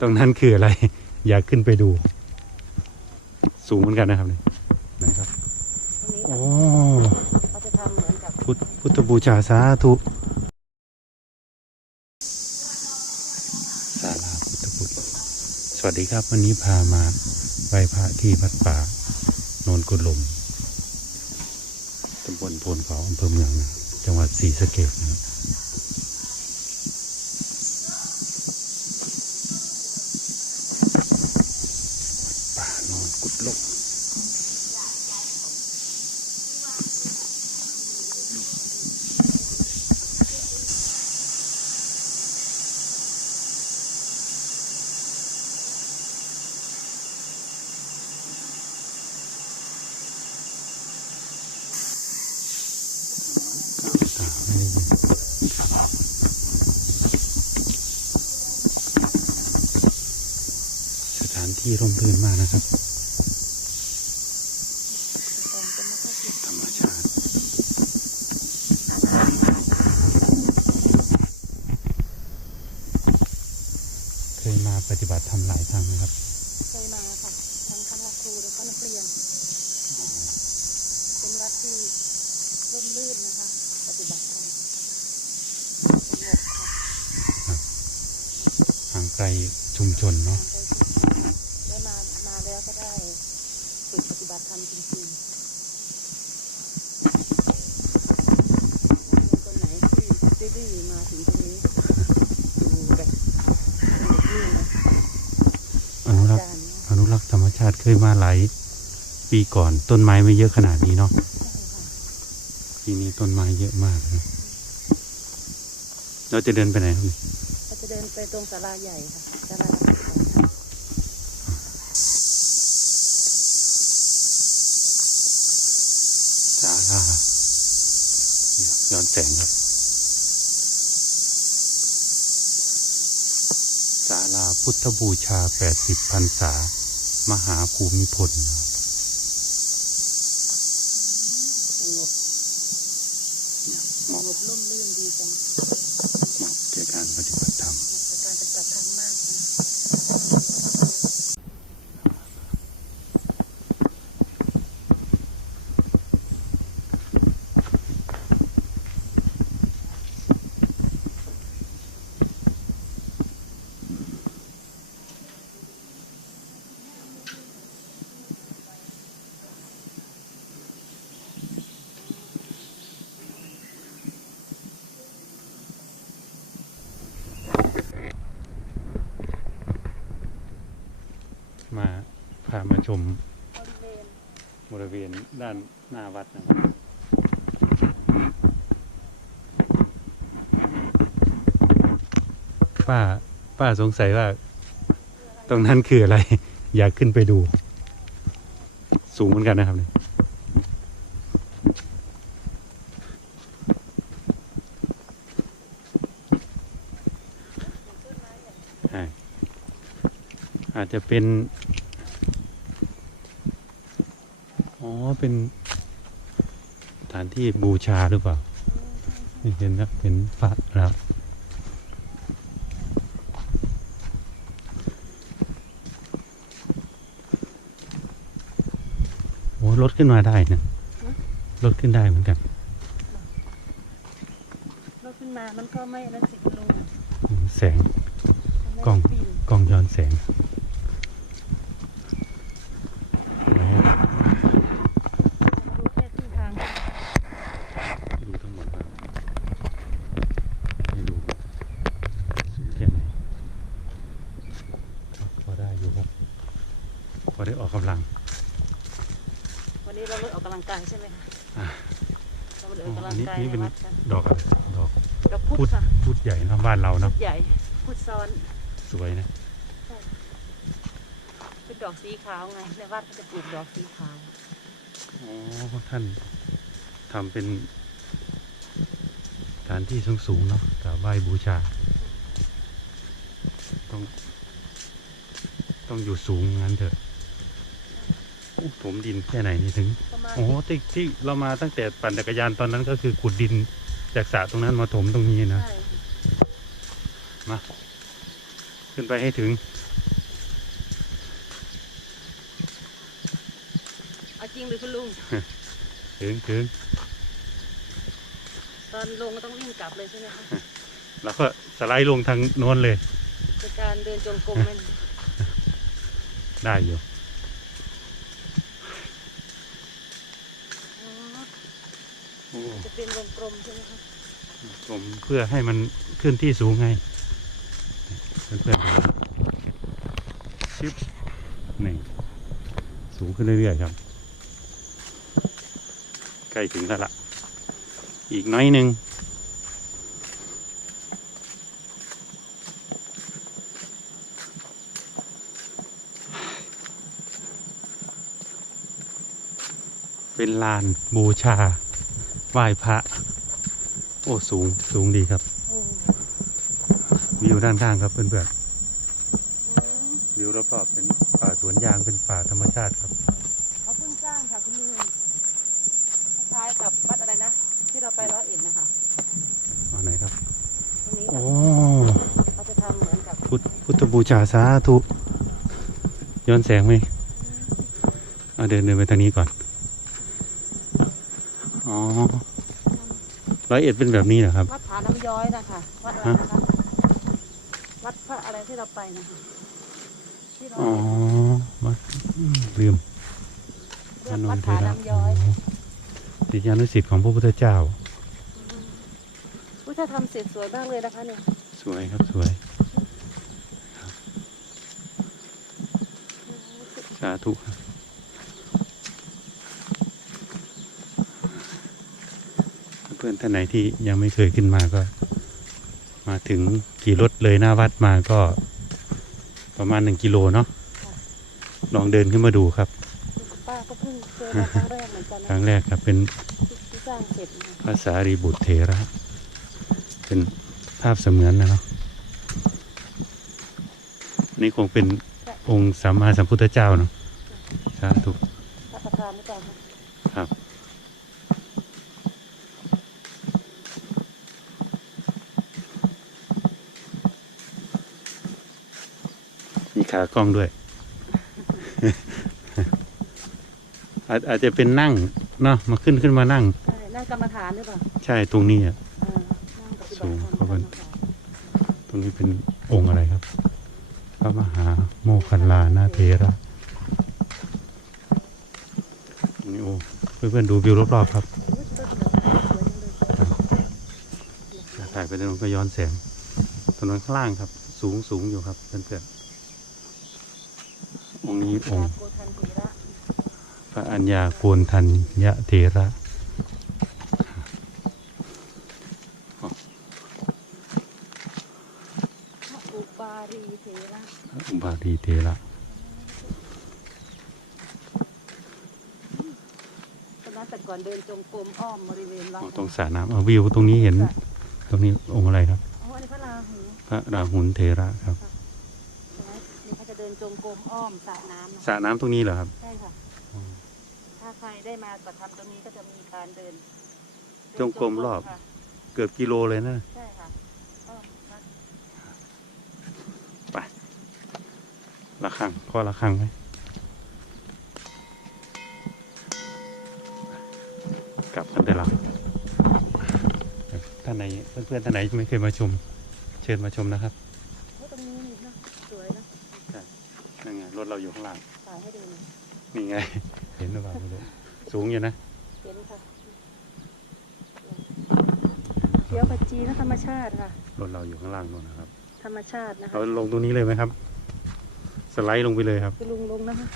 ตรงนั้นคืออะไร อยากขึ้นไปดู สูงเหมือนกันนะครับนี่ไหนครับตรงนี้โอ้เขาจะทำเหมือนกับพุทธพุทธบูชาสาธุศาลาพุทธบุตรสวัสดีครับ วันนี้พามาไหว้พระที่วัดป่าโนนกุดลมตำบลโพนเขาอำเภอเมืองนะจังหวัดศรีสะเกษนะครับป่าโนนกุดลม อ่าไม่ได้ยินสถาน ที่ร่มรื่นมากนะครับธรรมชาติเคยมาปฏิบัติธรรมหลายครั้งนะครับ เคยมาค่ะทั้งคณะครูแล้วก็นักเรียน เป็นวัดที่ร่มรื่นนะคะ ปฏิบัติธรรมสงบค่ะห่างไกลชุมชนเนาะ ได้มามาแล้วก็ได้ฝึ กปฏิบัติธรรมจริงๆนักเรียนคนไหนที่ดื้อมาถึงตรงนี้ดูแบบนี่นะอนุรักษ์อานุรักษ์ธรรมชาติเคยมาหลายปีก่อนต้นไม้ไม่เยอะขนาดนี้เนาะใช่ค่ะปีนี้ต้นไม้เยอะมากนะเราจะเดินไปไหนครับเราจะเดินไปตรงศาลาใหญ่ค่ะศาลาที่สองค่ะ ศาลาเนี่ยย้อน แสงครับ ศาลาพุทธบูชา80พรรษา มหาภูมิพลนะครับสงบเนี่ยสเหมาะงบร่มรื่นดีจังเหมาะแก่การปฏิบัติธรรม เหมาะกับการปฏิบัติธรรมมากนะ มาพามาชมบริเวณด้านหน้าวัดนะครับป้าป้าสงสัยว่า ตรงนั้นคืออะไร อยากขึ้นไปดู สูงเหมือนกันนะครับเนี่ยอาจจะเป็น อ๋อ เป็นสถานที่บูชาหรือเปล่าไม่เห็นนะเป็นพระนะครับโอ้รถขึ้นมาได้นะรถขึ้นได้เหมือนกันรถขึ้นมา มันก็ไม่นั่นสิคุณลุงอืมแสงมันไม่กล้องปีนกล้องย้อนแสงโอ้ มาดูแค่ครึ่งทาง ดูทั้งหมดครับให้ดูสูงแค่ไหนครับพอได้อยู่ครับ พอได้ออกกำลัง วันนี้เราเลยออกกำลังกายใช่ไหมคะอะเราเลยออกกำลัอังนนี้กายนี่ในเป็นวัดกันดอกอะไรดอกดอกพุพุธธค่ะพุธใหญ่นะบ้านเราพุเนาะธใหญ่พุธซ้อน สวยนะเป็นดอกสีขาวไง ในวัดก็จะปลูกดอกสีขาว อ๋อท่านทำเป็นสถานที่สูงๆเนาะกราบไหว้บูชา ต้อง ต้องอยู่สูงงั้นเถอะ ถมดินแค่ไหนนี่ถึง โอ้โหที่ที่เรามาตั้งแต่ปั่นจักรยานตอนนั้นก็คือขุดดินจากสระตรงนั้นมาถมตรงนี้นะ มา ขึ้นไปให้ถึง เอาจริงหรือคุณลุง ถึงถึงตอนลงก็ต้องวิ่งกลับเลยใช่ไหมคะแล้วก็สไลด์ลงทางโน้นเลย เป็นการเดินจงกรมได้อยู่ จะเป็นวงกลมใช่ไหมคะผมเพื่อให้มันขึ้นที่สูงไงเพื่อนๆชิปนี่สูงขึ้นเรื่อยๆครับ ใกล้ถึงแล้วล่ะ อีกน้อยหนึ่งเป็นลานบูชา ไหว้พระ โอ้สูงสูงดีครับโอ้วิวด้านข้างครับเพื่อนโหๆวิวรอบๆเป็นป่าสวนยางเป็นป่าธรรมชาติครับเขาเพิ่งสร้างค่ะคุณลุงคล้ายๆกับวัดอะไรนะ ที่เราไปร้อยเอ็ดนะคะเอาไหนครับตรงนี้โอ้ค่ะเขาจะทำเหมือนกับพุทธพุทธบูชาสาธุย้อนแสงไหมเอาเดินเดินไปทางนี้ก่อน อ๋อ ร้อยเอ็ดเป็นแบบนี้เหรอครับ วัดผาน้ำย้อยนะคะวัดอะไรนะคะวัดพระอะไรที่เราไปนะคะที่เราอ๋อวัดอืมลืมเรียกวัดผาน้ำย้อยศิษยานุศิษย์ของพระพุทธเจ้าอุ้ยถ้าทำเสร็จสวยมากเลยนะคะเนี่ย สวยครับสวยครับสาธุครับ เพื่อนท่านไหนที่ยังไม่เคยขึ้นมาก็ มาถึงขี่รถเลยหน้าวัดมาก็ ประมาณหนึ่งกิโลเนาะลองเดินขึ้นมาดูครับป้าก็เพิ่งเจอมาครั้งแรกเหมือนกันครั้นะงแรกครับเป็นที่สร้างเสร็จนะคะพระสารีบุตรเถระ เป็นภาพเสมือนนะเนาะอันนี่คงเป็นองค์สัมมาสัมพุทธเจ้าเนาะสาธุพระประธานหรือเปล่าคะ ครับ มีขากล้องด้วย อาจอาจจะเป็นนั่งเนาะมาขึ้นขึ้นมานั่ง ใช่นั่งกรรมฐานหรือเปล่าใช่ตรงนี้อะ เออนั่งปฏิบัติธรรมสูงกเพราะรรมัมนฐานตรงนี้เป็นองค์อะไรครับ พระมหาโมคคัลลานาเทระตรงนี้โอ้เพื่อนๆดูวิวรอบๆครับ อุ๊ยต้นดอกไม้สวยจังเลยถ่ายไปตรงนู้นก็ย้อนแสงตรงนั้นข้างล่างครับ สูงสูงอยู่ครับเพื่อนๆ องค์นี้องค์โกทันธีระพระอัญญาโกนทัญญะเทระพระอุบารีเถระอุบาลีเทระตอนนั้นแต่ก่อนเดินจงกรมอ้อมบริเวณวัดอ๋อตรงสระน้ำเอาวิวตรงนี้เห็น ตรงนี้องค์อะไรครับอ๋ออันนี้พระราหูพระราหุลเทระครับ ใช่ไหมนี่เขา จะเดินจงกรมอ้อมสระน้ำนะสระน้ำตรงนี้เหรอครับใช่ค่ะถ้าใครได้มาก็ทำตรงนี้ก็จะมีการเดินเดินจงกรมรอบ ค่ะเกือบกิโลเลยนะ ใช่ค่ะอ้อมวัดระฆังข้อระฆังไหมกลับกันได้แล้วท่านไหนเพื่อนๆท่านไหนไม่เคยมาชม เชิญมาชมนะครับ โอ้ตรงนี้นี่นะสวยนะ นั่นไงรถเรา อยู่ข้างล่างถ่ายให้ดูหน่อยนี่ไง เห็นหรือเปล่าไม่รู้สูงอยู่นะเห็นค่ะเขียวขจีนะธรรมชาติค่ะรถเราอยู่ข้างล่างนู่นนะครับ ธรรมชาตินะคะเราลงตรงนี้เลยไหมครับ สไลด์ลงไปเลยครับคุณลุงลงนะคะ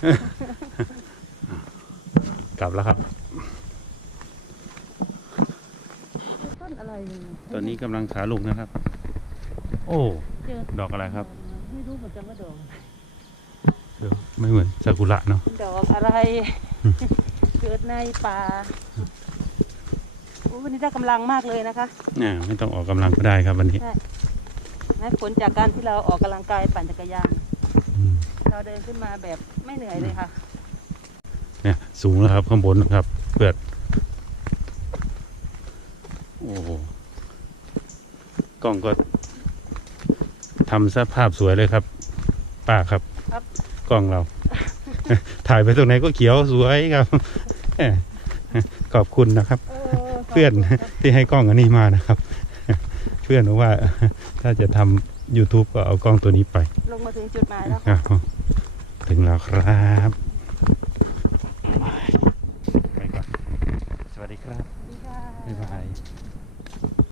กลับแล้วครับ ต้นอะไรเนี่ยตอนนี้กำลังขาลงนะครับ โอ้ เจอดอกอะไรครับ ไม่รู้เหมือนกันว่าดอกเออไม่เหมือนซากุระเนาะดอกอะไร เกิดในป่าโอ้วันนี้ได้กำลังมากเลยนะคะอ่าไม่ต้องออกกำลังก็ได้ครับวันนี้ใช่นะผลจากการที่เราออกกำลังกายปั่นจักรยานอืมเราเดินขึ้นมาแบบไม่เหนื่อยเลยค่ะ เนี่ยสูงแล้วครับข้างบนนะครับเปิดโอ้โหกล้องก็ทำสภาพสวยเลยครับ ป้าครับครับ กล้องเรา ถ่ายไปตรงไหนก็เขียวสวยครับ ขอบคุณนะครับเออเพื่อนที่ให้กล้องอันนี้มานะครับ เพื่อนบอกว่าถ้าจะทำ YouTube ก็เอากล้องตัวนี้ไป ลงมาถึงจุดหมายแล้วอ้าวถึงแล้วครับ